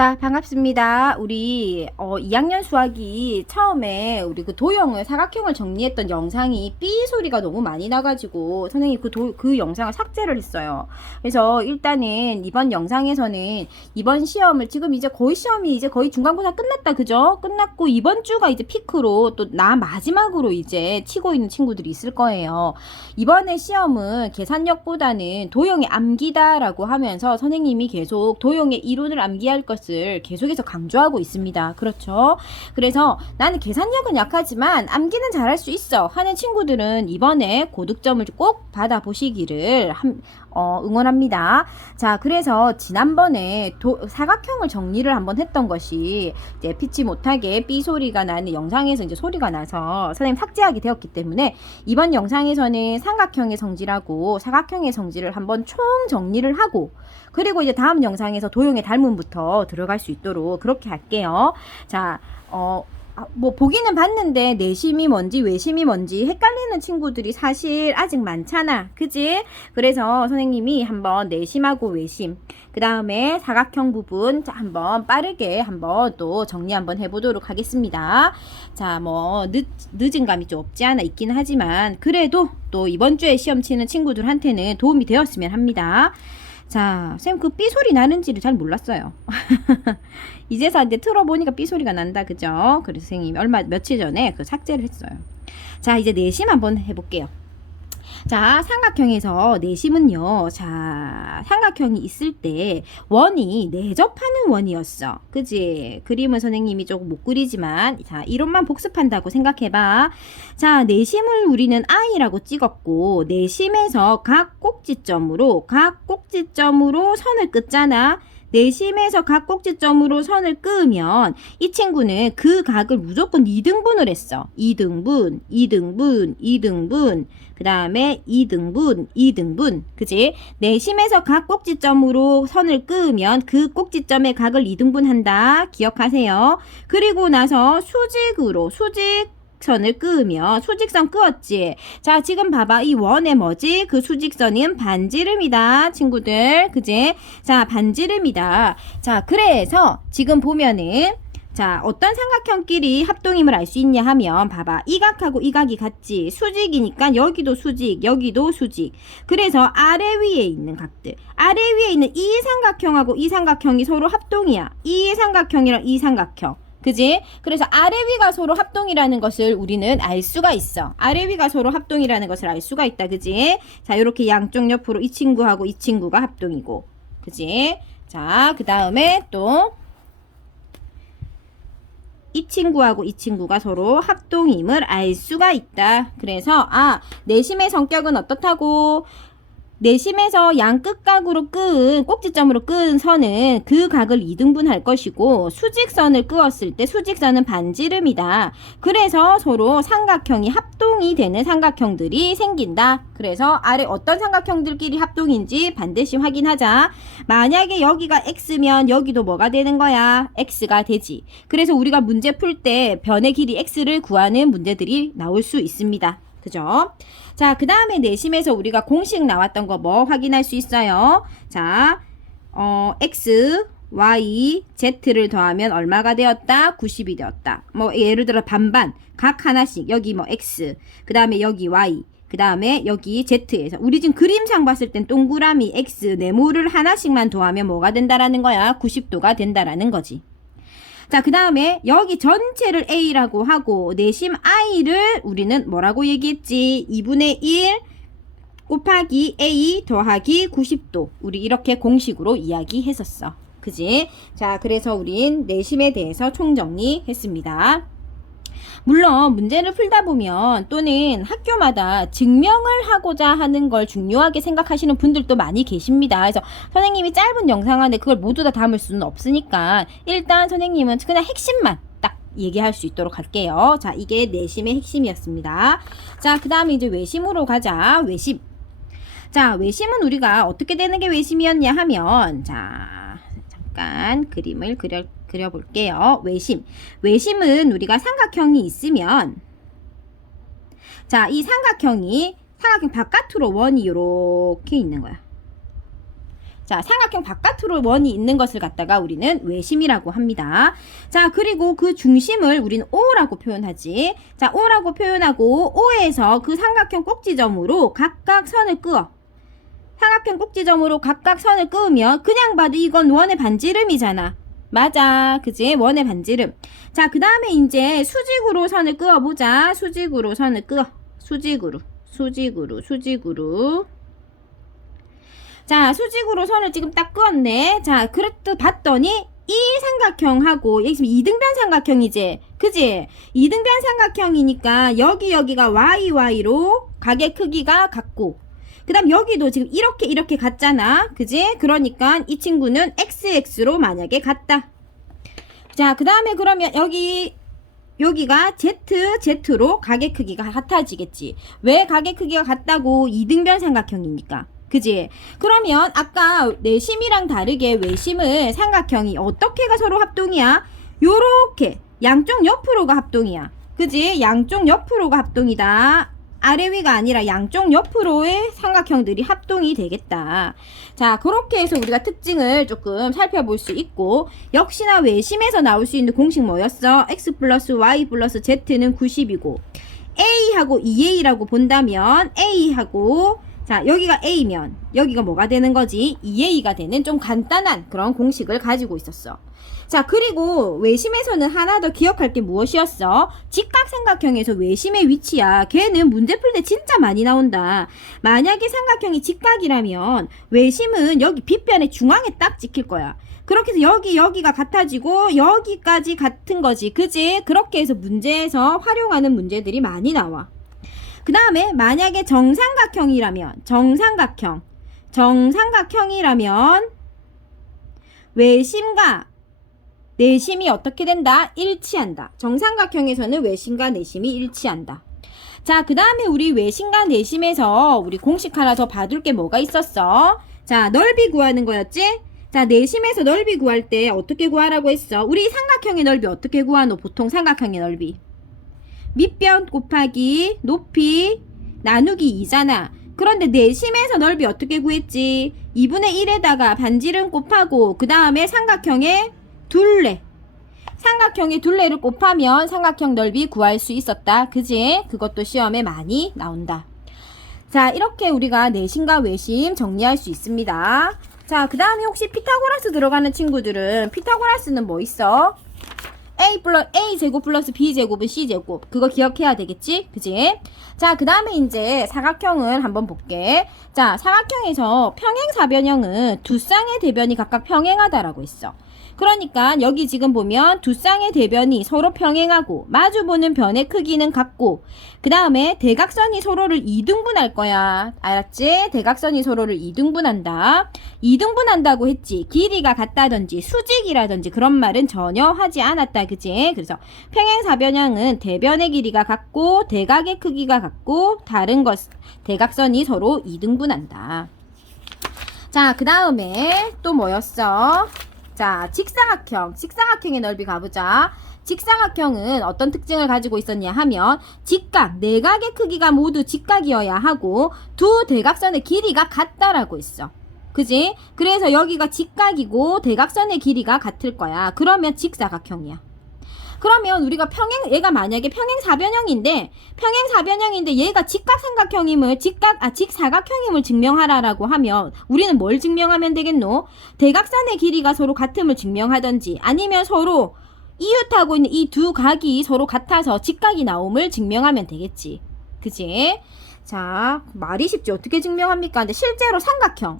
자, 반갑습니다. 우리 2학년 수학이 처음에 우리 그 도형을 사각형을 정리했던 영상이 삐 소리가 너무 많이 나가지고 선생님이 그 영상을 삭제를 했어요. 그래서 일단은 이번 영상에서는 이번 시험을 지금 이제 거의 시험이 이제 거의 중간고사 끝났다, 그죠? 끝났고 이번 주가 이제 피크로 또 나 마지막으로 이제 치고 있는 친구들이 있을 거예요. 이번에 시험은 계산력보다는 도형의 암기다라고 하면서 선생님이 계속 도형의 이론을 암기할 것을 계속해서 강조하고 있습니다. 그렇죠? 그래서 나는 계산력은 약하지만 암기는 잘할 수 있어 하는 친구들은 이번에 고득점을 꼭 받아보시기를 응원합니다. 자, 그래서 지난번에 사각형을 정리를 한번 했던 것이 이제 피치 못하게 삐 소리가 나는 영상에서 이제 소리가 나서 선생님 삭제하게 되었기 때문에 이번 영상에서는 삼각형의 성질하고 사각형의 성질을 한번 총 정리를 하고 그리고 이제 다음 영상에서 도형의 닮음부터 들어갈 수 있도록 그렇게 할게요. 자, 뭐 보기는 봤는데 내심이 뭔지 외심이 뭔지 헷갈리는 친구들이 사실 아직 많잖아, 그지? 그래서 선생님이 한번 내심하고 외심, 그 다음에 사각형 부분 한번 빠르게 한번 또 정리 한번 해보도록 하겠습니다. 자, 뭐 늦은 감이 좀 없지 않아 있긴 하지만 그래도 또 이번 주에 시험 치는 친구들한테는 도움이 되었으면 합니다. 자, 쌤 그 삐 소리 나는지를 잘 몰랐어요. 이제서 이제 틀어보니까 삐 소리가 난다, 그죠? 그래서 선생님이 며칠 전에 그 삭제를 했어요. 자, 이제 내심 한번 해볼게요. 자, 삼각형에서 내심은요, 자, 삼각형이 있을 때 원이 내접하는 원이었어. 그지? 그림은 선생님이 조금 못 그리지만, 자, 이론만 복습한다고 생각해봐. 자, 내심을 우리는 I라고 찍었고, 내심에서 각 꼭지점으로 선을 긋잖아. 내심에서 각 꼭지점으로 선을 끄으면 이 친구는 그 각을 무조건 2등분을 했어. 2등분, 2등분, 2등분, 그 다음에 2등분, 2등분, 그지? 내심에서 각 꼭지점으로 선을 끄으면 그 꼭지점의 각을 2등분 한다. 기억하세요. 그리고 나서 수직선을 끄으면 수직선 끄었지. 자, 지금 봐봐. 이 원의 뭐지? 그 수직선은 반지름이다, 친구들. 그지? 자, 반지름이다. 자, 그래서 지금 보면은 자, 어떤 삼각형끼리 합동임을 알 수 있냐 하면 봐봐. 이 각하고 이 각이 같지. 수직이니까 여기도 수직, 여기도 수직. 그래서 아래 위에 있는 각들. 아래 위에 있는 이 삼각형하고 이 삼각형이 서로 합동이야. 이 삼각형이랑 이 삼각형. 그지? 그래서 아래 위가 서로 합동이라는 것을 우리는 알 수가 있어. 아래 위가 서로 합동이라는 것을 알 수가 있다. 그지? 자, 요렇게 양쪽 옆으로 이 친구하고 이 친구가 합동이고. 그지? 자, 그 다음에 또 이 친구하고 이 친구가 서로 합동임을 알 수가 있다. 그래서 내심의 성격은 어떻다고? 내심에서 양 끝각으로 끄은 꼭지점으로 끄은 선은 그 각을 2등분 할 것이고 수직선을 끄었을 때 수직선은 반지름이다. 그래서 서로 삼각형이 합동이 되는 삼각형들이 생긴다. 그래서 아래 어떤 삼각형들끼리 합동인지 반드시 확인하자. 만약에 여기가 x면 여기도 뭐가 되는 거야? x가 되지. 그래서 우리가 문제 풀 때 변의 길이 x를 구하는 문제들이 나올 수 있습니다. 그죠? 자, 그 다음에 내심에서 우리가 공식 나왔던 거 뭐 확인할 수 있어요? 자, x, y, z를 더하면 얼마가 되었다? 90이 되었다. 뭐 예를 들어 반반, 각 하나씩 여기 뭐 x, 그 다음에 여기 y, 그 다음에 여기 z에서 우리 지금 그림상 봤을 땐 동그라미 x 네모를 하나씩만 더하면 뭐가 된다라는 거야? 90도가 된다라는 거지. 자, 그 다음에 여기 전체를 A라고 하고 내심 I를 우리는 뭐라고 얘기했지? 2분의 1 곱하기 A 더하기 90도. 우리 이렇게 공식으로 이야기했었어. 그지? 자, 그래서 우린 내심에 대해서 총정리했습니다. 물론 문제를 풀다 보면 또는 학교마다 증명을 하고자 하는 걸 중요하게 생각하시는 분들도 많이 계십니다. 그래서 선생님이 짧은 영상 안에 그걸 모두 다 담을 수는 없으니까 일단 선생님은 그냥 핵심만 딱 얘기할 수 있도록 할게요. 자, 이게 내심의 핵심이었습니다. 자, 그 다음에 이제 외심으로 가자. 외심. 자, 외심은 우리가 어떻게 되는 게 외심이었냐 하면 자, 잠깐 그림을 그려볼게요. 외심은 우리가 삼각형이 있으면 자, 이 삼각형 바깥으로 원이 이렇게 있는 거야. 자, 삼각형 바깥으로 원이 있는 것을 갖다가 우리는 외심이라고 합니다. 자, 그리고 그 중심을 우리는 O라고 표현하지. 자, O라고 표현하고 O에서 그 삼각형 꼭지점으로 각각 선을 그어. 삼각형 꼭지점으로 각각 선을 그으면 그냥 봐도 이건 원의 반지름이잖아. 맞아. 그지? 원의 반지름. 자, 그 다음에 이제 수직으로 선을 그어보자. 수직으로 선을 그어. 수직으로. 자, 수직으로 선을 지금 딱 그었네. 자, 그랬더 봤더니 이 삼각형하고 여기 지금 이등변 삼각형이지. 그지? 이등변 삼각형이니까 여기가 YY로 각의 크기가 같고 그 다음 여기도 지금 이렇게 같잖아. 그지? 그러니까 이 친구는 XX로 만약에 같다. 자, 그 다음에 그러면 여기가 ZZ로 각의 크기가 같아지겠지. 왜 각의 크기가 같다고? 이등변 삼각형이니까. 그지? 그러면 아까 내심이랑 다르게 외심은 삼각형이 어떻게가 서로 합동이야? 요렇게 양쪽 옆으로가 합동이야. 그지? 양쪽 옆으로가 합동이다. 아래 위가 아니라 양쪽 옆으로의 삼각형들이 합동이 되겠다. 자, 그렇게 해서 우리가 특징을 조금 살펴볼 수 있고 역시나 외심에서 나올 수 있는 공식 뭐였어? x 플러스 y 플러스 z는 90이고 a하고 2a라고 본다면 a하고 자, 여기가 a면 여기가 뭐가 되는 거지? 2a가 되는 좀 간단한 그런 공식을 가지고 있었어. 자, 그리고 외심에서는 하나 더 기억할 게 무엇이었어? 직각삼각형에서 외심의 위치야. 걔는 문제 풀 때 진짜 많이 나온다. 만약에 삼각형이 직각이라면 외심은 여기 빗변의 중앙에 딱 찍힐 거야. 그렇게 해서 여기가 같아지고 여기까지 같은 거지. 그지? 그렇게 해서 문제에서 활용하는 문제들이 많이 나와. 그 다음에 만약에 정삼각형이라면 정삼각형이라면 외심과 내심이 어떻게 된다? 일치한다. 정삼각형에서는 외심과 내심이 일치한다. 자, 그 다음에 우리 외심과 내심에서 우리 공식 하나 더 봐둘 게 뭐가 있었어? 자, 넓이 구하는 거였지? 자, 내심에서 넓이 구할 때 어떻게 구하라고 했어? 우리 삼각형의 넓이 어떻게 구하노? 보통 삼각형의 넓이 밑변 곱하기 높이 나누기 2잖아. 그런데 내심에서 넓이 어떻게 구했지? 2분의 1에다가 반지름 곱하고 그 다음에 삼각형의 둘레를 곱하면 삼각형 넓이 구할 수 있었다. 그지? 그것도 시험에 많이 나온다. 자, 이렇게 우리가 내심과 외심 정리할 수 있습니다. 자, 그 다음에 혹시 피타고라스 들어가는 친구들은 피타고라스는 뭐 있어? A제곱 플러스 B제곱은 C제곱. 그거 기억해야 되겠지? 그지? 자, 그 다음에 이제 사각형을 한번 볼게. 자, 사각형에서 평행사변형은 두 쌍의 대변이 각각 평행하다라고 했어. 그러니까 여기 지금 보면 두 쌍의 대변이 서로 평행하고 마주보는 변의 크기는 같고 그 다음에 대각선이 서로를 이등분할 거야. 알았지? 대각선이 서로를 이등분한다. 이등분한다고 했지. 길이가 같다든지 수직이라든지 그런 말은 전혀 하지 않았다. 그지? 그래서 평행사변형은 대변의 길이가 같고 대각의 크기가 같고 다른 것 대각선이 서로 이등분한다. 자, 그 다음에 또 뭐였어? 자, 직사각형의 넓이 가보자. 직사각형은 어떤 특징을 가지고 있었냐 하면 직각, 내각의 크기가 모두 직각이어야 하고 두 대각선의 길이가 같다라고 했어. 그지? 그래서 여기가 직각이고 대각선의 길이가 같을 거야. 그러면 직사각형이야. 그러면 우리가 얘가 만약에 평행사변형인데 얘가 직사각형임을 증명하라라고 하면 우리는 뭘 증명하면 되겠노? 대각선의 길이가 서로 같음을 증명하든지 아니면 서로 이웃하고 있는 이 두 각이 서로 같아서 직각이 나옴을 증명하면 되겠지. 그지? 자, 말이 쉽지. 어떻게 증명합니까? 근데 실제로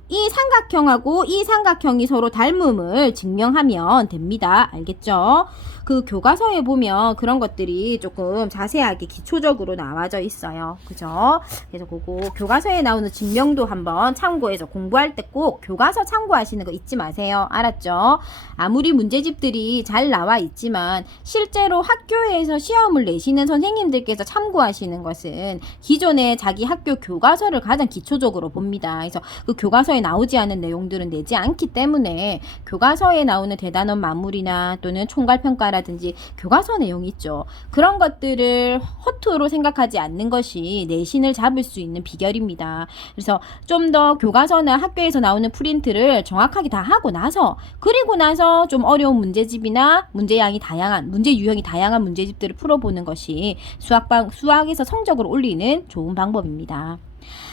이 삼각형하고 이 삼각형이 서로 닮음을 증명하면 됩니다. 알겠죠? 그 교과서에 보면 그런 것들이 조금 자세하게 기초적으로 나와져 있어요. 그죠? 그래서 그거 교과서에 나오는 증명도 한번 참고해서 공부할 때 꼭 교과서 참고하시는 거 잊지 마세요. 알았죠? 아무리 문제집들이 잘 나와 있지만 실제로 학교에서 시험을 내시는 선생님들께서 참고하시는 것은 기존에 자기 수학이 학교 교과서를 가장 기초적으로 봅니다. 그래서 그 교과서에 나오지 않은 내용들은 내지 않기 때문에 교과서에 나오는 대단원 마무리나 또는 총괄평가라든지 교과서 내용이 있죠. 그런 것들을 허투루 생각하지 않는 것이 내신을 잡을 수 있는 비결입니다. 그래서 좀 더 교과서나 학교에서 나오는 프린트를 정확하게 다 하고 나서 그리고 나서 좀 어려운 문제집이나 문제 유형이 다양한 문제집들을 풀어보는 것이 수학에서 성적을 올리는 좋은 방법입니다.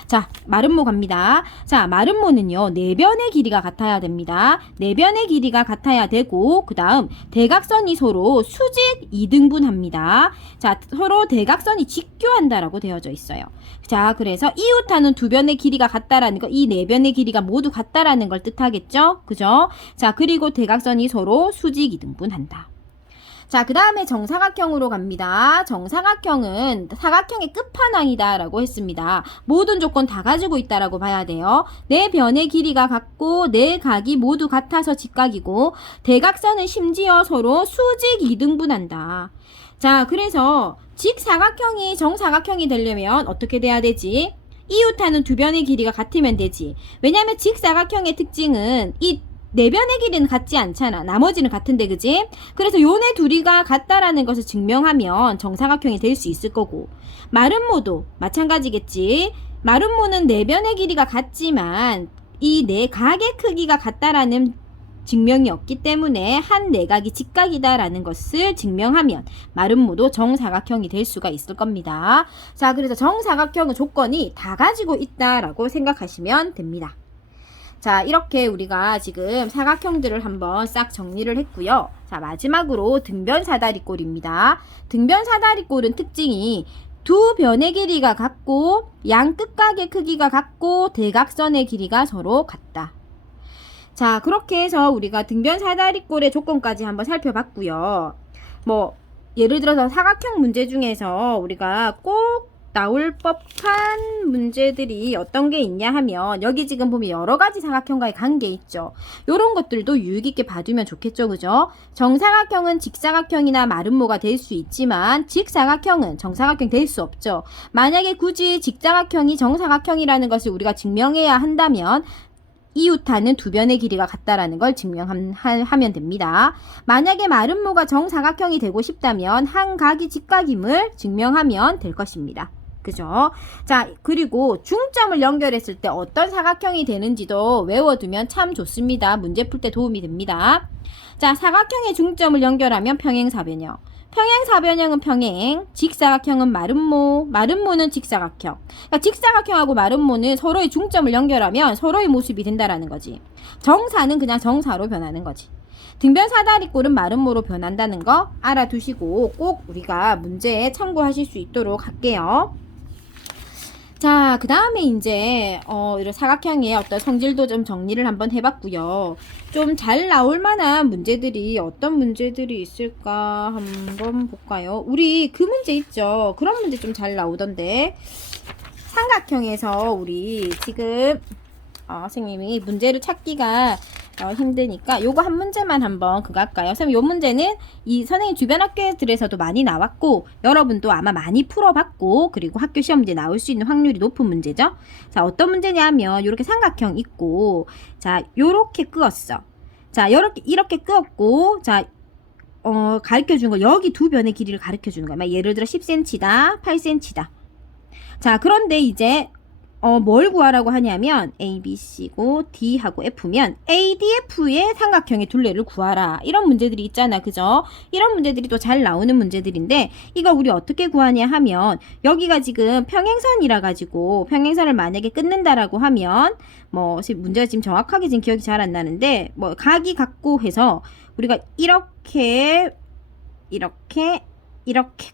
자, 마름모 갑니다. 자, 마름모는요, 내변의 길이가 같아야 됩니다. 내변의 길이가 같아야 되고, 그 다음, 대각선이 서로 수직 2등분합니다. 자, 서로 대각선이 직교한다라고 되어져 있어요. 자, 그래서 이웃하는 두 변의 길이가 같다라는 거, 이 네 변의 길이가 모두 같다라는 걸 뜻하겠죠? 그죠? 자, 그리고 대각선이 서로 수직 2등분한다. 자, 그 다음에 정사각형으로 갑니다. 정사각형은 사각형의 끝판왕이다 라고 했습니다. 모든 조건 다 가지고 있다라고 봐야 돼요. 네 변의 길이가 같고 네 각이 모두 같아서 직각이고 대각선은 심지어 서로 수직 2등분한다. 자, 그래서 직사각형이 정사각형이 되려면 어떻게 돼야 되지? 이웃하는 두 변의 길이가 같으면 되지. 왜냐하면 직사각형의 특징은 이 네 변의 길이는 같지 않잖아. 나머지는 같은데, 그지? 그래서 요네 둘이가 같다라는 것을 증명하면 정사각형이 될 수 있을 거고, 마름모도 마찬가지겠지. 마름모는 네 변의 길이가 같지만 이 네 각의 크기가 같다라는 증명이 없기 때문에 한 내각이 직각이다라는 것을 증명하면 마름모도 정사각형이 될 수가 있을 겁니다. 자, 그래서 정사각형은 조건이 다 가지고 있다라고 생각하시면 됩니다. 자, 이렇게 우리가 지금 사각형들을 한번 싹 정리를 했고요. 자, 마지막으로 등변사다리꼴입니다. 등변사다리꼴은 특징이 두 변의 길이가 같고 양 끝각의 크기가 같고 대각선의 길이가 서로 같다. 자, 그렇게 해서 우리가 등변사다리꼴의 조건까지 한번 살펴봤고요. 예를 들어서 사각형 문제 중에서 우리가 꼭 나올 법한 문제들이 어떤 게 있냐 하면 여기 지금 보면 여러 가지 사각형과의 관계 있죠. 요런 것들도 유의 깊게 봐두면 좋겠죠. 그죠? 정사각형은 직사각형이나 마름모가 될 수 있지만 직사각형은 정사각형 될 수 없죠. 만약에 굳이 직사각형이 정사각형이라는 것을 우리가 증명해야 한다면 이웃하는 두 변의 길이가 같다라는 걸 증명하면 됩니다. 만약에 마름모가 정사각형이 되고 싶다면 한 각이 직각임을 증명하면 될 것입니다. 그죠? 자, 그리고 중점을 연결했을 때 어떤 사각형이 되는지도 외워두면 참 좋습니다. 문제 풀 때 도움이 됩니다. 자, 사각형의 중점을 연결하면 평행사변형. 평행사변형은 평행, 직사각형은 마름모, 마름모는 직사각형. 그러니까 직사각형하고 마름모는 서로의 중점을 연결하면 서로의 모습이 된다라는 거지. 정사는 그냥 정사로 변하는 거지. 등변사다리꼴은 마름모로 변한다는 거 알아두시고 꼭 우리가 문제에 참고하실 수 있도록 할게요. 자, 그 다음에 이제 이런 사각형의 어떤 성질도 좀 정리를 한번 해봤고요. 좀 잘 나올 만한 문제들이 어떤 문제들이 있을까 한번 볼까요? 우리 그 문제 있죠. 그런 문제 좀 잘 나오던데 삼각형에서 우리 지금 선생님이 문제를 찾기가 힘드니까 요거 한 문제만 한번 그거 할까요? 선생님 요 문제는 이 선생님 주변 학교들에서도 많이 나왔고 여러분도 아마 많이 풀어봤고 그리고 학교 시험 문제 나올 수 있는 확률이 높은 문제죠. 자, 어떤 문제냐면 요렇게 삼각형 있고 자, 요렇게 끄었어. 자, 이렇게 끄었고 자, 가르쳐 준 거 여기 두 변의 길이를 가르쳐 주는 거야. 예를 들어 10cm다, 8cm다. 자, 그런데 이제 뭘 구하라고 하냐면 A, B, C고 D하고 F면 ADF의 삼각형의 둘레를 구하라. 이런 문제들이 있잖아. 그죠? 이런 문제들이 또 잘 나오는 문제들인데 이거 우리 어떻게 구하냐 하면 여기가 지금 평행선이라 가지고 평행선을 만약에 끊는다라고 하면 문제가 지금 정확하게 지금 기억이 잘 안 나는데 각이 같고 해서 우리가 이렇게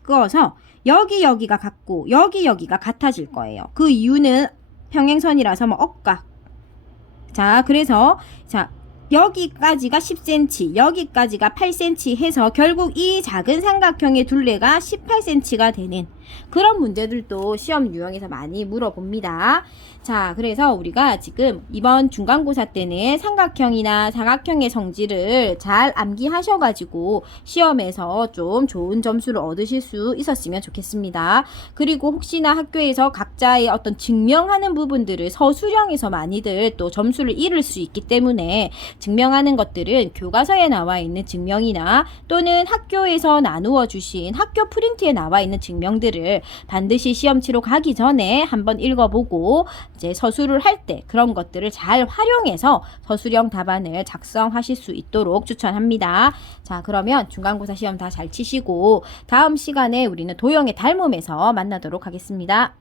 끄어서 여기가 같고 여기가 같아질 거예요. 그 이유는 평행선이라서 억각. 자, 그래서 자, 여기까지가 10cm, 여기까지가 8cm 해서 결국 이 작은 삼각형의 둘레가 18cm가 되는 그런 문제들도 시험 유형에서 많이 물어봅니다. 자, 그래서 우리가 지금 이번 중간고사 때는 삼각형이나 사각형의 성질을 잘 암기하셔가지고 시험에서 좀 좋은 점수를 얻으실 수 있었으면 좋겠습니다. 그리고 혹시나 학교에서 각자의 어떤 증명하는 부분들을 서술형에서 많이들 또 점수를 잃을 수 있기 때문에 증명하는 것들은 교과서에 나와 있는 증명이나 또는 학교에서 나누어 주신 학교 프린트에 나와 있는 증명들을 반드시 시험 치러 가기 전에 한번 읽어보고 이제 서술을 할 때 그런 것들을 잘 활용해서 서술형 답안을 작성하실 수 있도록 추천합니다. 자, 그러면 중간고사 시험 다 잘 치시고 다음 시간에 우리는 도형의 닮음에서 만나도록 하겠습니다.